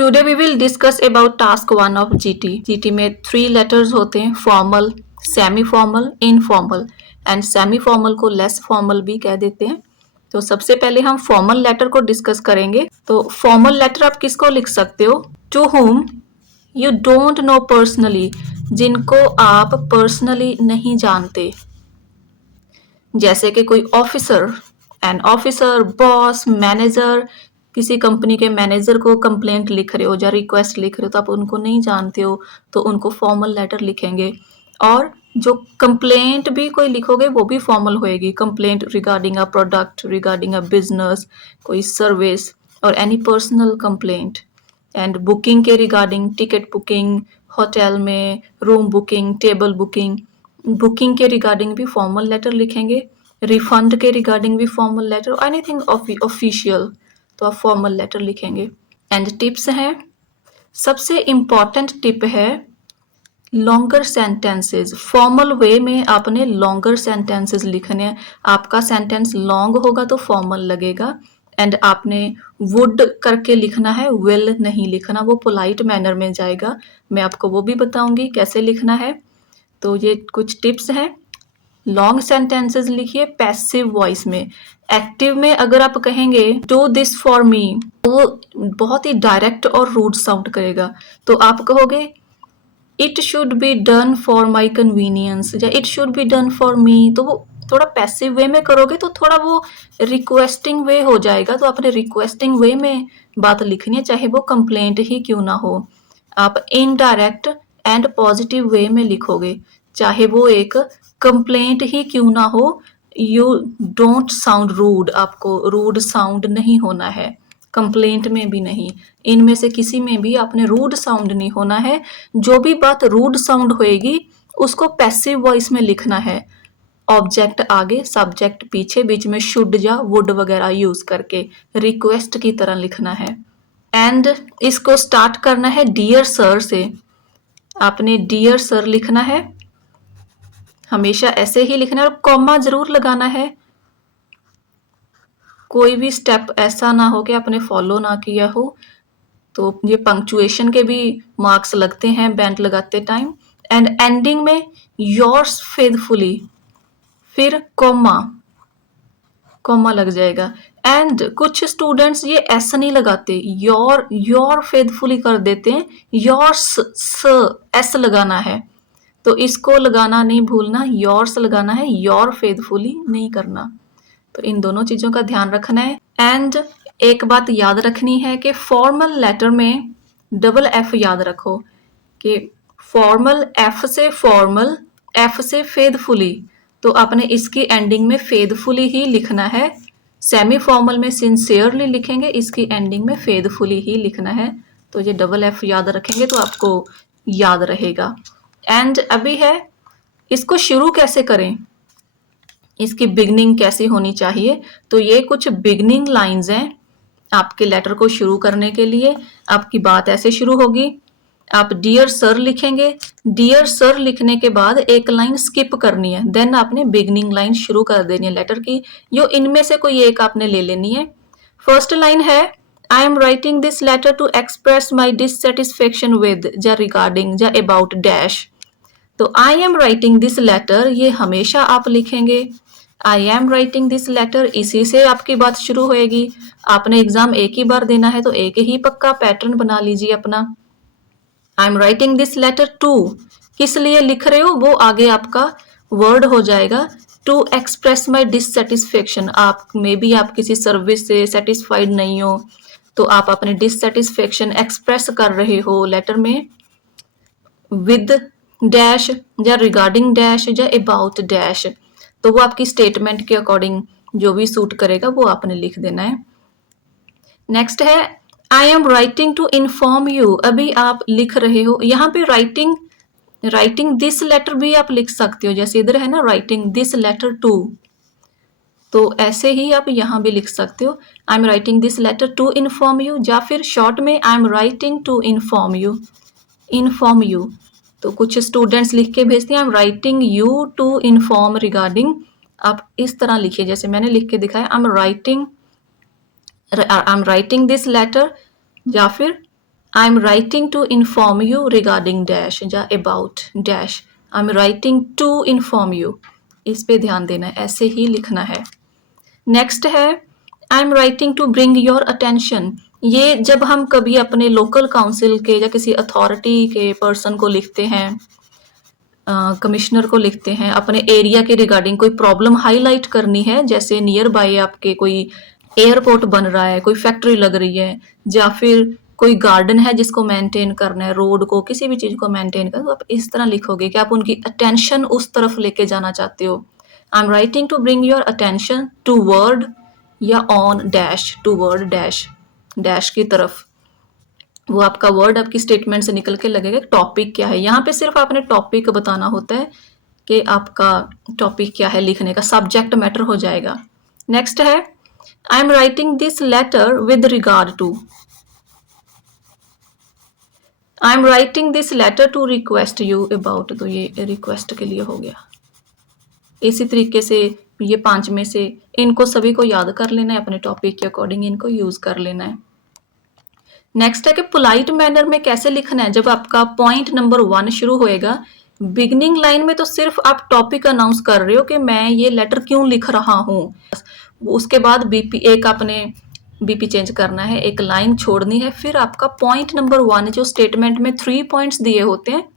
Today we will discuss about task 1 of GT. GT में 3 letters होते हैं, formal, semi formal, informal, and semi formal को less formal भी कह देते हैं। तो सबसे पहले हम फॉर्मल लेटर को डिस्कस करेंगे। तो फॉर्मल लेटर आप किसको लिख सकते हो? To whom you don't know personally, जिनको आप पर्सनली नहीं जानते। जैसे कि कोई officer, an officer, boss, manager, किसी कंपनी के मैनेजर को कंप्लेंट लिख रहे हो या रिक्वेस्ट लिख रहे हो तो आप उनको नहीं जानते हो, तो उनको फॉर्मल लेटर लिखेंगे। और जो कंप्लेंट भी कोई लिखोगे वो भी फॉर्मल होएगी। Complaint regarding a product, regarding a business, कोई सर्विस, और any personal complaint. And booking के रिगार्डिंग, टिकट बुकिंग, होटल में room booking, table booking, booking के रिगार्डिंग भी फॉर्मल लेटर लिखेंगे। रिफंड के रिगार्डिंग भी फॉर्मल लेटर, एनीथिंग ऑफिशियल तो आप फॉर्मल लेटर लिखेंगे। एंड टिप्स हैं, सबसे इम्पॉर्टेंट टिप है लॉन्गर सेंटेंसेस। फॉर्मल वे में आपने लॉन्गर सेंटेंसेस लिखने हैं। आपका सेंटेंस लॉन्ग होगा तो फॉर्मल लगेगा। एंड आपने वुड करके लिखना है, विल नहीं लिखना, वो पोलाइट मैनर में जाएगा। मैं आपको वो भी बताऊंगी कैसे लिखना है। तो ये कुछ टिप्स हैं। लॉन्ग सेंटेंसेस लिखिए पैसिव वॉइस में। एक्टिव में अगर आप कहेंगे डू दिस फॉर मी, तो वो बहुत ही डायरेक्ट और रूड साउंड करेगा। तो आप कहोगे it should be done for my convenience या it should be done for me, तो वो थोड़ा पैसिव वे में करोगे तो थोड़ा वो रिक्वेस्टिंग वे हो जाएगा। तो आपने रिक्वेस्टिंग वे में बात लिखनी है, चाहे वो कंप्लेंट ही क्यों ना हो। आप इनडायरेक्ट एंड पॉजिटिव वे में लिखोगे, चाहे वो एक कंप्लेंट ही क्यों ना हो। यू डोंट साउंड रूड, आपको रूड साउंड नहीं होना है, कंप्लेंट में भी नहीं, इनमें से किसी में भी आपने रूड साउंड नहीं होना है। जो भी बात रूड साउंड होएगी उसको पैसिव वॉइस में लिखना है। ऑब्जेक्ट आगे, सब्जेक्ट पीछे, बीच में शुड या वुड वगैरह यूज करके रिक्वेस्ट की तरह लिखना है। एंड इसको स्टार्ट करना है डियर सर से। आपने डियर सर लिखना है, हमेशा ऐसे ही लिखना है, और कॉमा जरूर लगाना है। कोई भी स्टेप ऐसा ना हो कि आपने फॉलो ना किया हो। तो ये पंक्चुएशन के भी मार्क्स लगते हैं बैंड लगाते टाइम। एंड एंडिंग में योर्स फेथफुली, फिर कॉमा, कॉमा लग जाएगा। एंड कुछ स्टूडेंट्स ये एस नहीं लगाते, योर फेथफुली कर देते हैं, योर्स एस लगाना है। तो इसको लगाना नहीं भूलना, योर्स लगाना है, योर फेथफुली नहीं करना। तो इन दोनों चीजों का ध्यान रखना है। एंड एक बात याद रखनी है कि फॉर्मल लेटर में डबल एफ याद रखो कि फॉर्मल एफ से फॉर्मल, एफ से फेथफुली, तो आपने इसकी एंडिंग में फेथफुली ही लिखना है। सेमी फॉर्मल में सिंसियरली लिखेंगे, इसकी एंडिंग में फेथफुली ही लिखना है। तो ये डबल एफ याद रखेंगे तो आपको याद रहेगा। एंड अभी है इसको शुरू कैसे करें, इसकी बिगनिंग कैसी होनी चाहिए। तो ये कुछ बिगनिंग लाइंस हैं आपके लेटर को शुरू करने के लिए। आपकी बात ऐसे शुरू होगी, आप डियर सर लिखेंगे। डियर सर लिखने के बाद एक लाइन स्किप करनी है, देन आपने बिगनिंग लाइन शुरू कर देनी है लेटर की। यो इनमें से कोई एक आपने ले लेनी है। फर्स्ट लाइन है I am writing this letter to express my dissatisfaction with या रिगार्डिंग या अबाउट डैश। तो I am writing this letter ये हमेशा आप लिखेंगे। I am writing this letter, इसी से आपकी बात शुरू होएगी। आपने एग्जाम एक ही बार देना है तो एक ही पक्का पैटर्न बना लीजिए अपना। I am writing this letter to, किस लिए लिख रहे हो वो आगे आपका वर्ड हो जाएगा। टू एक्सप्रेस माई डिससेटिस्फेक्शन, आप में भी आप किसी सर्विस से सेटिस्फाइड नहीं हो तो आप अपने डिससेटिस्फेक्शन एक्सप्रेस कर रहे हो लेटर में विद डैश या रिगार्डिंग डैश या अबाउट डैश। तो वो आपकी स्टेटमेंट के अकॉर्डिंग जो भी सूट करेगा वो आपने लिख देना है। नेक्स्ट है I am writing to inform you, अभी आप लिख रहे हो, यहाँ पे राइटिंग दिस लेटर भी आप लिख सकते हो, जैसे इधर है ना राइटिंग दिस लेटर टू, तो ऐसे ही आप यहाँ भी लिख सकते हो I am writing this letter to inform you, या फिर शॉर्ट में I am writing to inform you, inform you. तो कुछ स्टूडेंट्स लिख के भेजते हैं I am writing you to inform regarding, आप इस तरह लिखिए जैसे मैंने लिख के दिखाया I am writing this letter, या फिर I am writing to inform you regarding dash या about dash. I am writing to inform you, इस पे ध्यान देना है, ऐसे ही लिखना है। नेक्स्ट है I am writing to bring your attention. ये जब हम कभी अपने लोकल काउंसिल के या किसी अथॉरिटी के पर्सन को लिखते हैं, कमिश्नर को लिखते हैं, अपने एरिया के रिगार्डिंग कोई प्रॉब्लम हाईलाइट करनी है, जैसे नियर बाय आपके कोई एयरपोर्ट बन रहा है, कोई फैक्ट्री लग रही है, या फिर कोई गार्डन है जिसको मेंटेन करना है, रोड को, किसी भी चीज को मेंटेन करना, तो आप इस तरह लिखोगे कि आप उनकी अटेंशन उस तरफ लेके जाना चाहते हो। I am writing to bring your attention toward या on dash, toward dash, dash की तरफ। वो आपका वर्ड आपकी स्टेटमेंट से निकल के लगेगा टॉपिक क्या है। यहाँ पे सिर्फ आपने टॉपिक बताना होता है कि आपका टॉपिक क्या है, लिखने का सब्जेक्ट मैटर हो जाएगा। नेक्स्ट है I am writing this letter with regard to. I am writing this letter to request you about, तो ये रिक्वेस्ट के लिए हो गया। इसी तरीके से ये 5 में से इनको सभी को याद कर लेना है, अपने टॉपिक के अकॉर्डिंग इनको यूज कर लेना है। नेक्स्ट है कि पोलाइट मैनर में कैसे लिखना है। जब आपका पॉइंट नंबर 1 शुरू होएगा, बिगनिंग लाइन में तो सिर्फ आप टॉपिक अनाउंस कर रहे हो कि मैं ये लेटर क्यों लिख रहा हूँ। उसके बाद बीपी एक आपने बीपी चेंज करना है, एक लाइन छोड़नी है, फिर आपका पॉइंट नंबर 1 जो स्टेटमेंट में 3 पॉइंट्स दिए होते हैं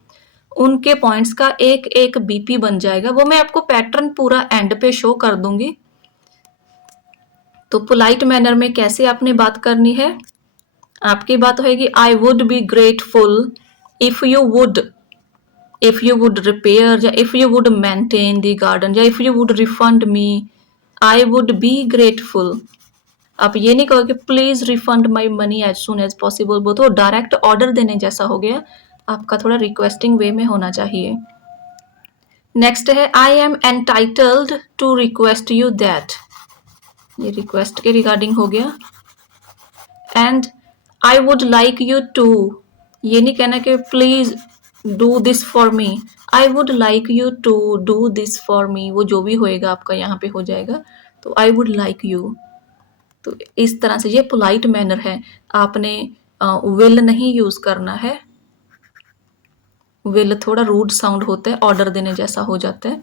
उनके पॉइंट्स का एक एक बीपी बन जाएगा। वो मैं आपको पैटर्न पूरा एंड पे शो कर दूंगी। तो पोलाइट मैनर में कैसे आपने बात करनी है, आपकी बात होगी I would be grateful if you would repair, या if you would maintain the garden, या if you would refund me, I would be grateful. आप ये नहीं कहोगे please refund my money as soon as possible, वो तो direct order देने जैसा हो गया, आपका थोड़ा रिक्वेस्टिंग वे में होना चाहिए। नेक्स्ट है I am entitled to request you that, ये रिक्वेस्ट के रिगार्डिंग हो गया। And I would like you to, ये नहीं कहना कि please do this for me, I would like you to do this for me, वो जो भी होएगा आपका यहाँ पे हो जाएगा। तो आई वुड लाइक यू, तो इस तरह से ये पोलाइट मैनर है। आपने विल नहीं यूज करना है, विल थोड़ा रूड साउंड होता है, ऑर्डर देने जैसा हो जाता है,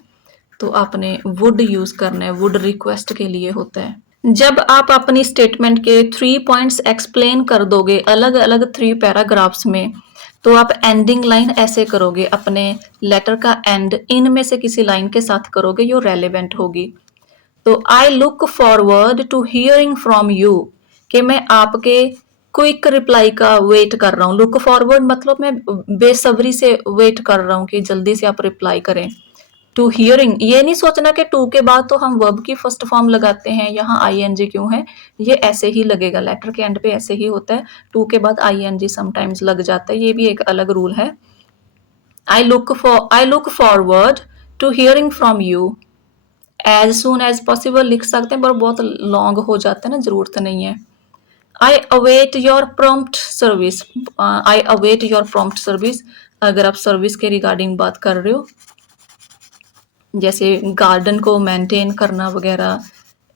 तो आपने वुड यूज करना है, वुड रिक्वेस्ट के लिए होता है। जब आप अपनी स्टेटमेंट के 3 पॉइंट्स एक्सप्लेन कर दोगे अलग अलग 3 पैराग्राफ्स में, तो आप एंडिंग लाइन ऐसे करोगे, अपने लेटर का एंड इनमें से किसी लाइन के साथ करोगे जो रेलेवेंट होगी। तो I look forward to hearing from you, कि मैं आपके क्विक रिप्लाई का वेट कर रहा हूँ। लुक फॉरवर्ड मतलब मैं बेसब्री से वेट कर रहा हूँ कि जल्दी से आप रिप्लाई करें। टू हियरिंग, ये नहीं सोचना कि टू के बाद तो हम वर्ब की फर्स्ट फॉर्म लगाते हैं, यहाँ आईएनजी क्यों है, ये ऐसे ही लगेगा, लेटर के एंड पे ऐसे ही होता है, टू के बाद आईएनजी समटाइम्स लग जाता है, ये भी एक अलग रूल है। I look forward to hearing from you as soon as possible लिख सकते हैं, पर बहुत लॉन्ग हो जाता है ना, जरूरत नहीं है। आई await your prompt service, I await your prompt service, अगर आप सर्विस के रिगार्डिंग बात कर रहे हो, जैसे गार्डन को मेंटेन करना वगैरह,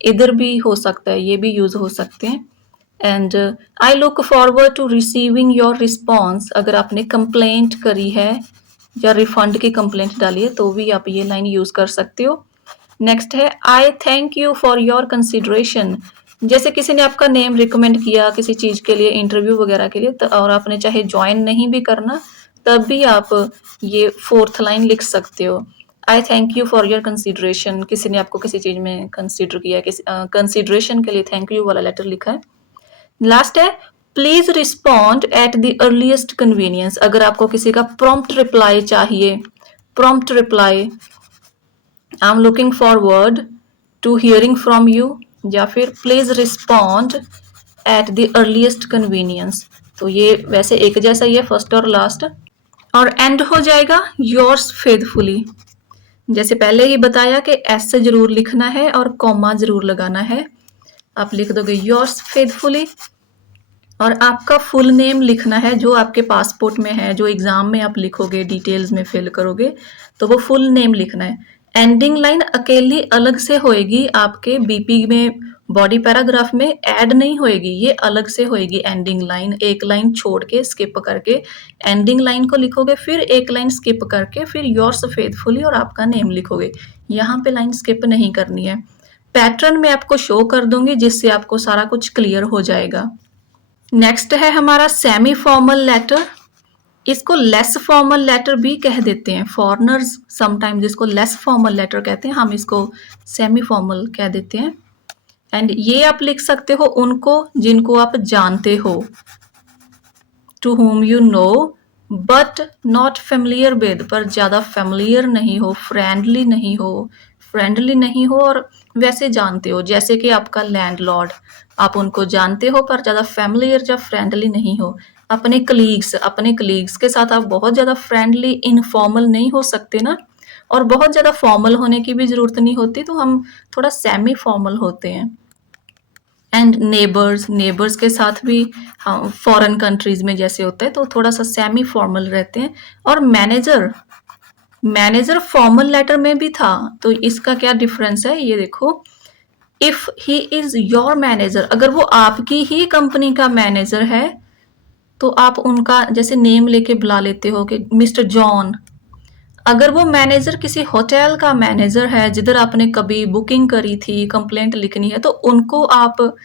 इधर भी हो सकता है, ये भी यूज हो सकते हैं। And I look forward to receiving your response, अगर आपने कंप्लेंट करी है या रिफंड की कंप्लेंट डाली है तो भी आप ये लाइन यूज कर सकते हो। नेक्स्ट है आई thank you for your consideration, जैसे किसी ने आपका नेम रिकमेंड किया किसी चीज के लिए, इंटरव्यू वगैरह के लिए, और आपने चाहे ज्वाइन नहीं भी करना तब भी आप ये 4th लाइन लिख सकते हो। आई thank you for your consideration, किसी ने आपको किसी चीज में कंसिडर किया, कंसिडरेशन के लिए थैंक यू वाला लेटर लिखा है। लास्ट है please respond at the earliest convenience, अगर आपको किसी का प्रॉम्प्ट रिप्लाई चाहिए, prompt reply I am looking forward to hearing from you, या फिर please respond at the earliest convenience, तो ये वैसे एक जैसा ही है, फर्स्ट और लास्ट। और एंड हो जाएगा योर्स फेथफुली, जैसे पहले ही बताया कि एस से जरूर लिखना है और कॉमा जरूर लगाना है। आप लिख दोगे योर्स फेथफुली, और आपका फुल नेम लिखना है जो आपके पासपोर्ट में है, जो एग्जाम में आप लिखोगे, डिटेल्स में फिल करोगे, तो वो फुल नेम लिखना है। एंडिंग लाइन अकेली अलग से होएगी, आपके बीपी में बॉडी पैराग्राफ में ऐड नहीं होएगी, ये अलग से होएगी एंडिंग लाइन। एक लाइन छोड़ के स्किप करके एंडिंग लाइन को लिखोगे, फिर एक लाइन स्किप करके फिर योर्स फेथफुली और आपका नेम लिखोगे। यहाँ पे लाइन स्किप नहीं करनी है। पैटर्न में आपको शो कर दूंगी जिससे आपको सारा कुछ क्लियर हो जाएगा। नेक्स्ट है हमारा सेमी फॉर्मल लेटर। इसको लेस फॉर्मल लेटर भी कह देते हैं, फॉरनर्स समटाइम्स इसको लेस फॉर्मल लेटर कहते हैं, हम इसको सेमी फॉर्मल कह देते हैं। एंड ये आप लिख सकते हो उनको जिनको आप जानते हो, to whom you know but not familiar with, पर ज़्यादा फेमिलियर नहीं हो, फ्रेंडली नहीं हो और वैसे जानते हो, जैसे कि आपका लैंडलॉर्ड, आप उनको जानते हो पर ज़्यादा फेमिलियर या फ्रेंडली नहीं हो। अपने कलीग्स के साथ आप बहुत ज़्यादा फ्रेंडली इनफॉर्मल नहीं हो सकते ना, और बहुत ज़्यादा फॉर्मल होने की भी ज़रूरत नहीं होती, तो हम थोड़ा सेमी फॉर्मल होते हैं। एंड नेबर्स के साथ भी हाँ, फॉरेन कंट्रीज में जैसे होता है तो थोड़ा सा सेमी फॉर्मल रहते हैं। और मैनेजर फॉर्मल लेटर में भी था, तो इसका क्या डिफरेंस है ये देखो। If he is your manager, अगर वो आपकी ही कंपनी का मैनेजर है तो आप उनका जैसे नेम लेके बुला लेते हो कि मिस्टर जॉन। अगर वो मैनेजर किसी होटल का मैनेजर है जिधर आपने कभी बुकिंग करी थी, कंप्लेंट लिखनी है, तो उनको आप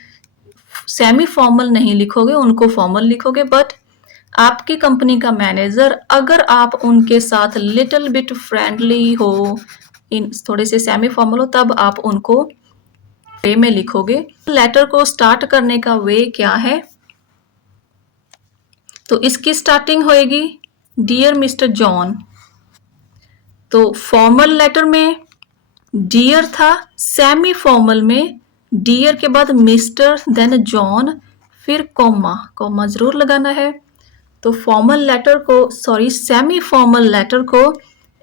सेमी फॉर्मल नहीं लिखोगे, उनको फॉर्मल लिखोगे। बट आपकी कंपनी का मैनेजर, अगर आप उनके साथ लिटिल बिट फ्रेंडली हो, इन थोड़े से सेमी फॉर्मल हो, तब आप उनको वे में लिखोगे। लेटर को स्टार्ट करने का वे क्या है, तो इसकी स्टार्टिंग होएगी डियर मिस्टर जॉन। तो फॉर्मल लेटर में डियर था, सेमी फॉर्मल में डियर के बाद मिस्टर देन जॉन, फिर कॉमा जरूर लगाना है। तो सेमी फॉर्मल लेटर को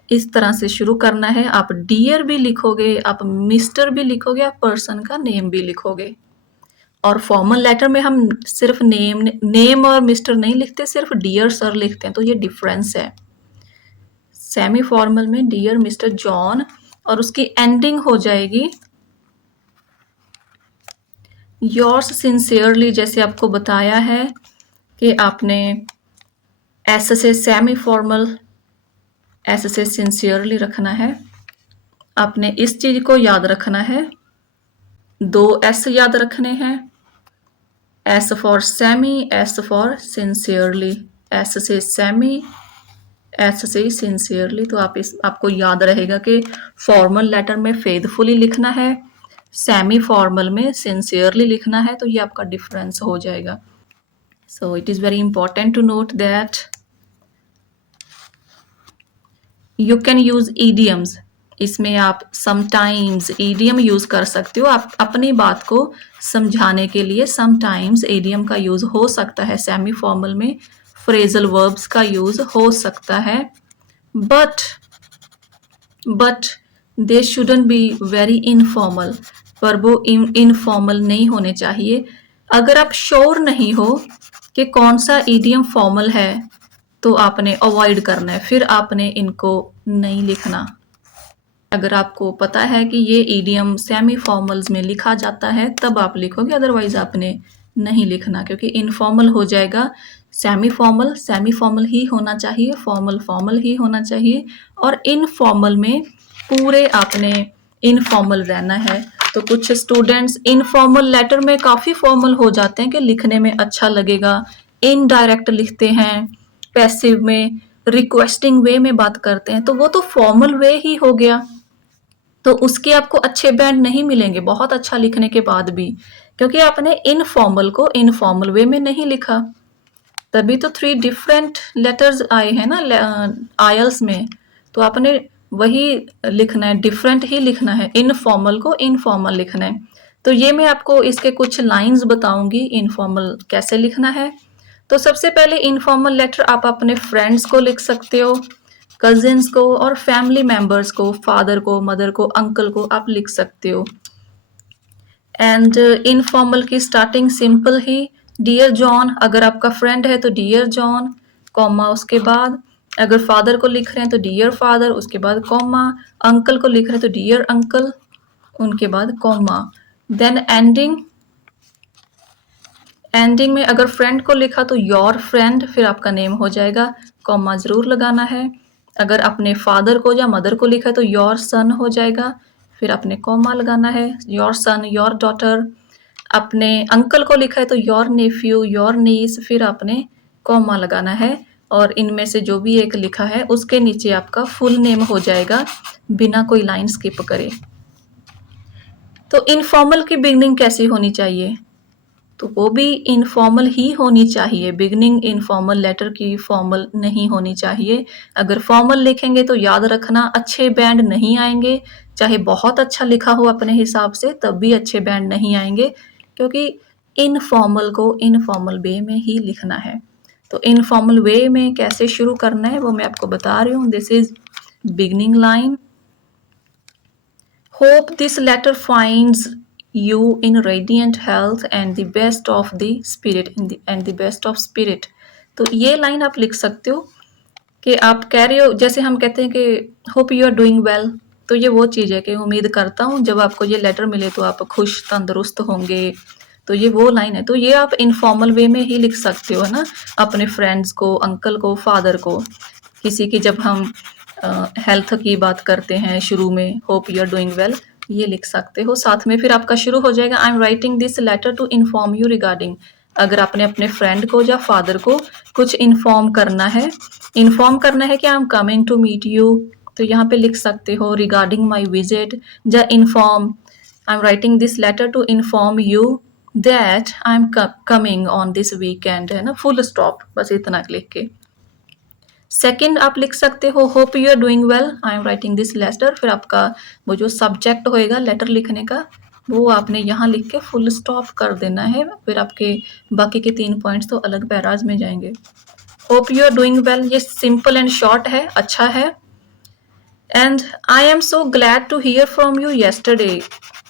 इस तरह से शुरू करना है। आप डियर भी लिखोगे, आप मिस्टर भी लिखोगे, आप पर्सन का नेम भी लिखोगे। और फॉर्मल लेटर में हम सिर्फ नेम और मिस्टर नहीं लिखते, सिर्फ डियर सर लिखते हैं, तो ये डिफरेंस है। सेमी फॉर्मल में डियर मिस्टर जॉन और उसकी एंडिंग हो जाएगी योर्स सिंसियरली। जैसे आपको बताया है कि आपने एस से सेमी फॉर्मल, एस से सिंसियरली रखना है। आपने इस चीज को याद रखना है, 2 एस याद रखने हैं, S for semi, S for sincerely, S से सेमी, एस से सिंसियरली। तो आपको याद रहेगा कि फॉर्मल लेटर में फेथफुली लिखना है, सेमी फॉर्मल में सिंसियरली लिखना है, तो ये आपका डिफरेंस हो जाएगा। So it is very important to note that you can use idioms. इसमें आप समटाइम्स ईडियम यूज कर सकते हो, आप अपनी बात को समझाने के लिए समटाइम्स ईडियम का यूज हो सकता है। सेमी फॉर्मल में फ्रेजल वर्ब्स का यूज हो सकता है, but they shouldn't be very informal, पर वो इनफॉर्मल नहीं होने चाहिए। अगर आप श्योर नहीं हो कि कौन सा ईडियम फॉर्मल है तो आपने अवॉइड करना है, फिर आपने इनको नहीं लिखना। अगर आपको पता है कि ये ईडियम सेमी फॉर्मल्स में लिखा जाता है तब आप लिखोगे, अदरवाइज आपने नहीं लिखना, क्योंकि इनफॉर्मल हो जाएगा। सेमी फॉर्मल ही होना चाहिए, फॉर्मल ही होना चाहिए, और इनफॉर्मल में पूरे आपने इनफॉर्मल रहना है। तो कुछ स्टूडेंट्स इनफॉर्मल लेटर में काफ़ी फॉर्मल हो जाते हैं कि लिखने में अच्छा लगेगा, इनडायरेक्ट लिखते हैं, पैसिव में रिक्वेस्टिंग वे में बात करते हैं, तो वो तो फॉर्मल वे ही हो गया, तो उसके आपको अच्छे बैंड नहीं मिलेंगे बहुत अच्छा लिखने के बाद भी, क्योंकि आपने इनफॉर्मल को इनफॉर्मल वे में नहीं लिखा। तभी तो 3 डिफरेंट लेटर्स आए हैं ना आयल्स में, तो आपने वही लिखना है, डिफरेंट ही लिखना है, इनफॉर्मल को इनफॉर्मल लिखना है। तो ये मैं आपको इसके कुछ लाइंस बताऊंगी इनफॉर्मल कैसे लिखना है। तो सबसे पहले इनफॉर्मल लेटर आप अपने फ्रेंड्स को लिख सकते हो, कजिन्स को और फैमिली मेंबर्स को, फादर को, मदर को, अंकल को आप लिख सकते हो। एंड इनफॉर्मल की स्टार्टिंग सिंपल ही डियर जॉन, अगर आपका फ्रेंड है तो डियर जॉन, कॉमा उसके बाद, अगर फादर को लिख रहे हैं तो डियर फादर, उसके बाद कॉमा, अंकल को लिख रहे हैं तो डियर अंकल, उनके बाद कॉमा। देन एंडिंग, एंडिंग में अगर फ्रेंड को लिखा तो योर फ्रेंड, फिर आपका नेम हो जाएगा, कॉमा ज़रूर लगाना है। अगर अपने फादर को या मदर को लिखा है तो योर सन हो जाएगा, फिर आपने कॉमा लगाना है, योर सन, योर डॉटर। अपने अंकल को लिखा है तो योर नेफ्यू, योर नीस, फिर आपने कॉमा लगाना है। और इनमें से जो भी एक लिखा है उसके नीचे आपका फुल नेम हो जाएगा बिना कोई लाइन स्किप करे। तो इनफॉर्मल की बिगनिंग कैसी होनी चाहिए? तो वो भी इनफॉर्मल ही होनी चाहिए। बिगनिंग इनफॉर्मल, लेटर की फॉर्मल नहीं होनी चाहिए। अगर फॉर्मल लिखेंगे तो याद रखना अच्छे बैंड नहीं आएंगे, चाहे बहुत अच्छा लिखा हो अपने हिसाब से तब भी अच्छे बैंड नहीं आएंगे, क्योंकि इनफॉर्मल को इनफॉर्मल वे में ही लिखना है। तो इनफॉर्मल वे में कैसे शुरू करना है वो मैं आपको बता रही हूँ। This is beginning line. Hope this letter finds you in radiant health and the best of the spirit and the best of spirit। तो ये लाइन आप लिख सकते हो कि आप कह रहे हो, जैसे हम कहते हैं कि hope you are doing well, तो ये वो चीज़ है कि उम्मीद करता हूँ जब आपको ये लेटर मिले तो आप खुश तंदुरुस्त होंगे। तो ये वो लाइन है। तो ये आप इनफॉर्मल वे में ही लिख सकते हो ना, अपने फ्रेंड्स को, अंकल को, फादर को, किसी की जब हम हेल्थ की बात करते हैं शुरू में, hope you are doing well, ये लिख सकते हो। साथ में फिर आपका शुरू हो जाएगा I am writing this letter to inform you regarding. अगर आपने अपने फ्रेंड को या फादर को कुछ इन्फॉर्म करना है, इन्फॉर्म करना है कि I am coming to meet you, तो यहाँ पे लिख सकते हो रिगार्डिंग माई विजिट, या inform, I am writing this letter to inform you that I am coming on this weekend, है ना, फुल स्टॉप, बस इतना लिख के। सेकंड आप लिख सकते हो hope you are doing well, I am writing this letter, फिर आपका वो जो सब्जेक्ट होएगा लेटर लिखने का वो आपने यहाँ लिख के फुल स्टॉप कर देना है। फिर आपके बाकी के 3 पॉइंट्स तो अलग पैराज में जाएंगे। Hope you are doing well, ये सिंपल एंड शॉर्ट है, अच्छा है। And I am so glad to hear from you yesterday.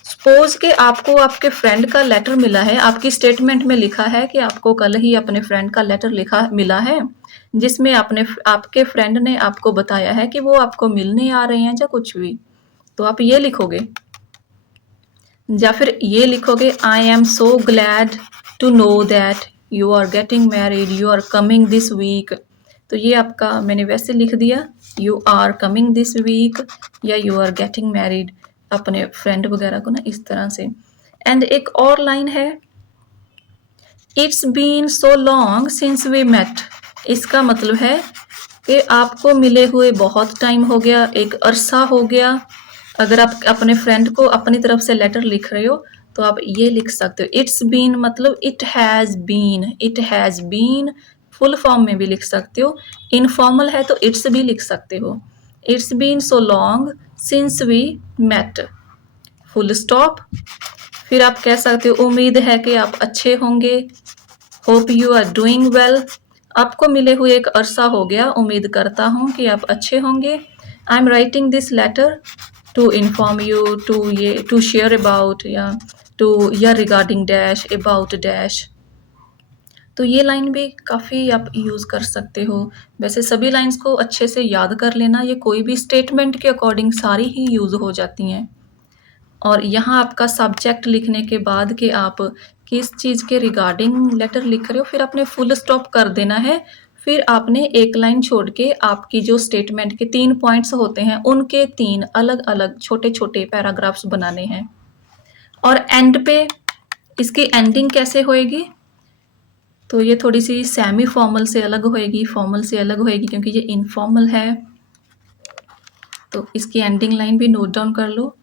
Suppose कि आपको आपके फ्रेंड का लेटर मिला है, आपकी स्टेटमेंट में लिखा है कि आपको कल ही अपने फ्रेंड का लेटर लिखा मिला है, जिसमें आपके फ्रेंड ने आपको बताया है कि वो आपको मिलने आ रहे हैं या कुछ भी, तो आप ये लिखोगे, या फिर ये लिखोगे I am so glad to know that you are getting married, you are coming this week. तो ये आपका मैंने वैसे लिख दिया, you are coming this week या यू आर गेटिंग मैरिड, अपने फ्रेंड वगैरह को ना इस तरह से। एंड एक और लाइन है, it's been so long since we met. इसका मतलब है कि आपको मिले हुए बहुत टाइम हो गया, एक अरसा हो गया। अगर आप अपने फ्रेंड को अपनी तरफ से लेटर लिख रहे हो तो आप ये लिख सकते हो, इट्स बीन मतलब it has been, it has been full form में भी लिख सकते हो, इनफॉर्मल है तो इट्स भी लिख सकते हो। It's been so long since we met, full stop. फिर आप कह सकते हो उम्मीद है कि आप अच्छे होंगे, hope you are doing well, आपको मिले हुए एक अरसा हो गया, उम्मीद करता हूँ कि आप अच्छे होंगे। I am writing this letter to inform you, to share about, या रिगार्डिंग डैश, अबाउट डैश। तो ये लाइन भी काफ़ी आप यूज़ कर सकते हो। वैसे सभी लाइंस को अच्छे से याद कर लेना, ये कोई भी स्टेटमेंट के अकॉर्डिंग सारी ही यूज़ हो जाती हैं। और यहाँ आपका सब्जेक्ट लिखने के बाद कि आप किस चीज़ के रिगार्डिंग लेटर लिख रहे हो, फिर आपने फुल स्टॉप कर देना है। फिर आपने एक लाइन छोड़ के आपकी जो स्टेटमेंट के 3 पॉइंट्स होते हैं उनके 3 अलग-अलग छोटे-छोटे पैराग्राफ्स बनाने हैं। और एंड पे इसकी एंडिंग कैसे होएगी, तो ये थोड़ी सी सेमी फॉर्मल से अलग होएगी, फॉर्मल से अलग होएगी, क्योंकि ये इनफॉर्मल है। तो इसकी एंडिंग लाइन भी नोट डाउन कर लो,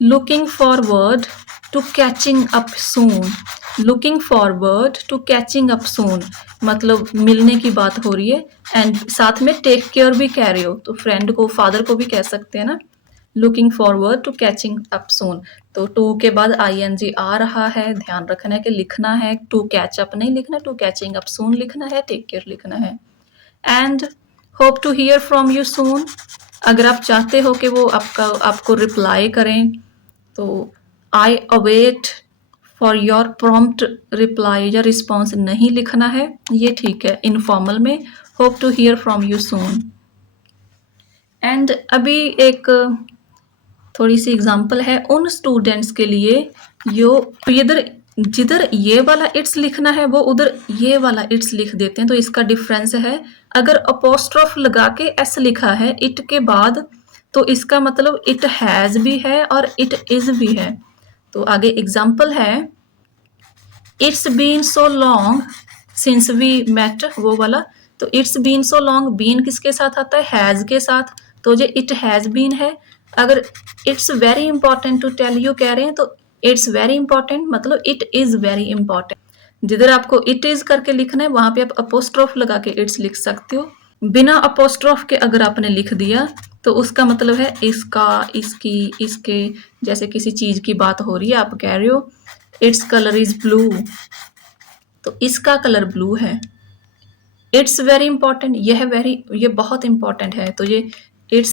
looking forward to catching up soon. Looking forward to catching up soon मतलब मिलने की बात हो रही है, एंड साथ में टेक केयर भी कह रहे हो, तो फ्रेंड को, फादर को भी कह सकते हैं ना, looking forward to catching up soon. तो टू के बाद ING आ रहा है, ध्यान रखना है कि लिखना है टू कैच अप नहीं लिखना, टू कैचिंग अप सून लिखना है, टेक केयर लिखना है। And hope to hear from you soon, अगर आप चाहते हो कि वो आपको रिप्लाई करें तो I await for your prompt reply या रिस्पॉन्स नहीं लिखना है, ये ठीक है इनफॉर्मल में, hope to hear from you soon. And अभी एक थोड़ी सी एग्जांपल है उन स्टूडेंट्स के लिए यो इधर जिधर ये वाला इट्स लिखना है वो उधर ये वाला इट्स लिख देते हैं, तो इसका डिफरेंस है। अगर अपोस्ट्रोफ लगा के एस लिखा है इट के बाद, तो इसका मतलब इट हैज भी है और इट इज भी है। तो आगे एग्जांपल है, it's been so long since we met, वो वाला। तो it's been so long, been किसके साथ आता है, हैज के साथ। तो ये इट हैज बीन है। अगर it's very important to tell you कह रहे हैं, तो इट्स वेरी इंपॉर्टेंट मतलब इट इज वेरी इंपॉर्टेंट। जिधर आपको इट इज करके लिखना है वहां पे आप अपोस्ट्रोफ लगा के इट्स लिख सकते हो। बिना अपोस्ट्रोफ के अगर आपने लिख दिया तो उसका मतलब है इसका, इसकी, इसके, जैसे किसी चीज की बात हो रही है, आप कह रहे हो इट्स कलर इज ब्लू, तो इसका कलर ब्लू है। इट्स वेरी इंपॉर्टेंट, यह बहुत इंपॉर्टेंट है, तो ये